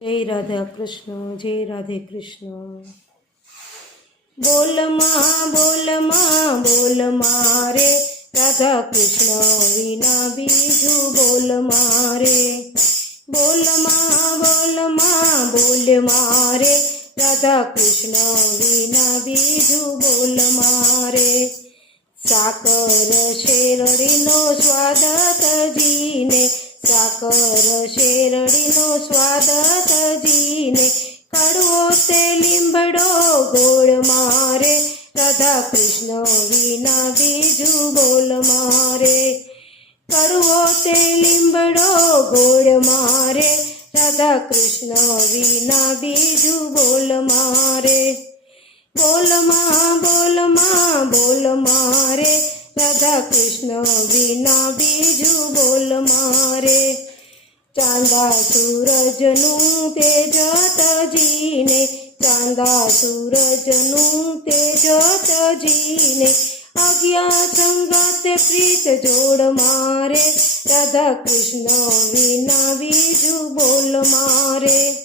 जय राधा कृष्ण, जय राधे कृष्ण। बोल मारे राधा कृष्ण विना बीजू बोल मारे। बोल मारे राधा कृष्ण विना बीजू बोल मारे। साकर शेरडीनो स्वाद तजीने, साकर शेरडीनो स्वाद तजीने, कड़वो ते લીંબડો ગોળ મારે રાધા કૃષ્ણ વિના બીજું બોલ મારે। કડવો તે લીંબડો ગોળ મારે રાધા કૃષ્ણ વિના બીજું બોલ મારે। બોલ મારે રાધા કૃષ્ણ વિના બીજું બોલ મારે। ચાંદા સૂરજનું તેજ તજીને, ચાંદા સૂરજનું તેજ તજીને, અજ્ઞા સંગાતે પ્રીત જોડ મારે રાધા કૃષ્ણ વિના બીજું બોલ મારે।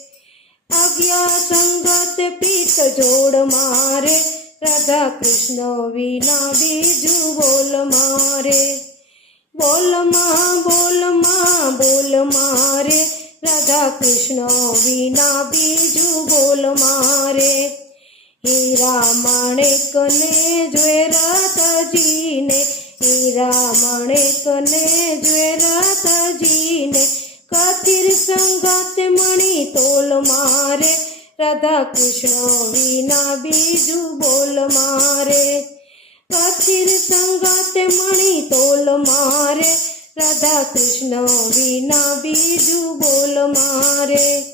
અજ્ઞા સંગત પ્રીત જોડ મારે રાધા કૃષ્ણ વિના બીજું બોલ મારે। બોલ મારે રાધા કૃષ્ણ વિના બીજું બોલ મારે। હીરા માણેકને જ્વેરત જીને, હીરા માણેકને જ્વેરત જીને, કતિર સંગાત મણી તોલ મારે રાધા કૃષ્ણ વિના બીજું બોલ મારે। કતિર સંગાત મણી તોલ મારે રાધા કૃષ્ણ વિના બીજું બોલ મારે।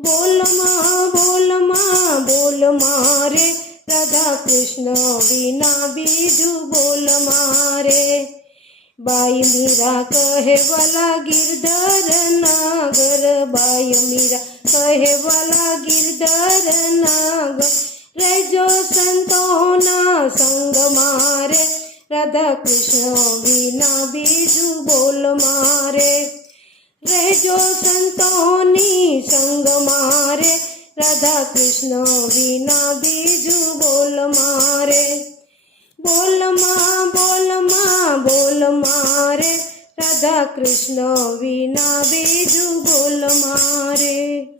બોલ મારે રાધા કૃષ્ણ વિના બીજું બોલ મારે। બાઈ મીરા કહે વાલા गिरधर नागर, बाई मीरा कहे वाला गिरधर नागर, રહેજો સંતોના સંગ મારે રાધા કૃષ્ણ વિના બીજું બોલ મારે। રહેજો સંતોની સંગ મારે રાધા કૃષ્ણ વિના બીજું બોલ મારે। બોલ મારે રાધા કૃષ્ણ વિના બીજું બોલ મારે।